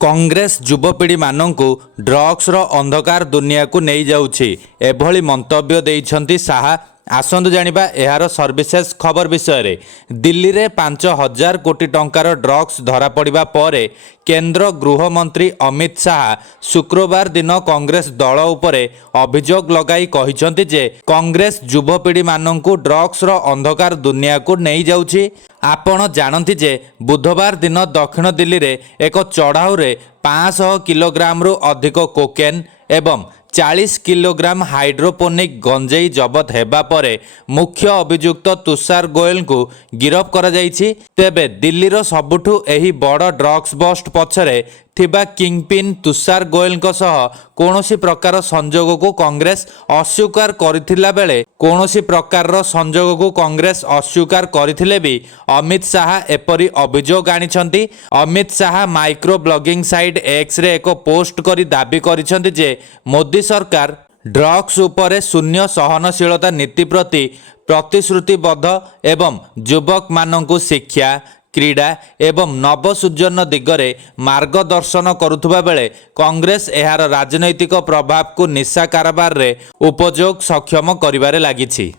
कांग्रेस युवपीढ़ी मानक ड्रग्स अंधकार दुनिया को नहीं जाउछि एभली मंतव्य देइछन्ति शाह। आसंतु जानिबा एहार सर्विसेस खबर विषय रे। दिल्ली रे 5,000 कोटी टंकार ड्रग्स धरा पड़िबा परे केंद्र गृह मंत्री अमित शाह शुक्रवार दिन कांग्रेस दल उपरे अभियोग लगाई कहिसंति जे कांग्रेस युवपीढ़ी मानक ड्रग्स अंधकार दुनिया को नहीं जाउछि। आपण जानती जे बुधवार दिन दक्षिण दिल्ली रे एक चढ़ाऊ रे 500 किलोग्राम रु अधिक कोकेन एवं 40 किलोग्राम हाइड्रोपोनिक गंजेई जबत हेबा परे मुख्य अभियुक्त तुषार गोयल को गिरफ करा जायछि। तेबे दिल्ली रो सबुठु एही बड़ ड्रग्स बस्ट पछरे थिबा किंगपिन तुषार गोयल सह कौनसी प्रकार संजोग को कांग्रेस अस्वीकार करथिला बेले कौनसी प्रकार संजोग को कांग्रेस अस्वीकार करथिले भी अमित शाह एपरी अभियोग आनिछन्ति। Amit Shah micro blogging site X रे एक पोस्ट करी दाबी करिसंति जे मोदी सरकार ड्रग्स उपरे शून्य सहनशीलता नीति प्रति प्रतिश्रुतिबद्ध एवं युवक मानकु शिक्षा क्रीड़ा एवं नवसृजन दिगरे मार्गदर्शन करुथुबा बेले कांग्रेस एहार राजनैतिक प्रभाव को निशा कारबार रे उपयोग सक्षम करिबारे लागिछि।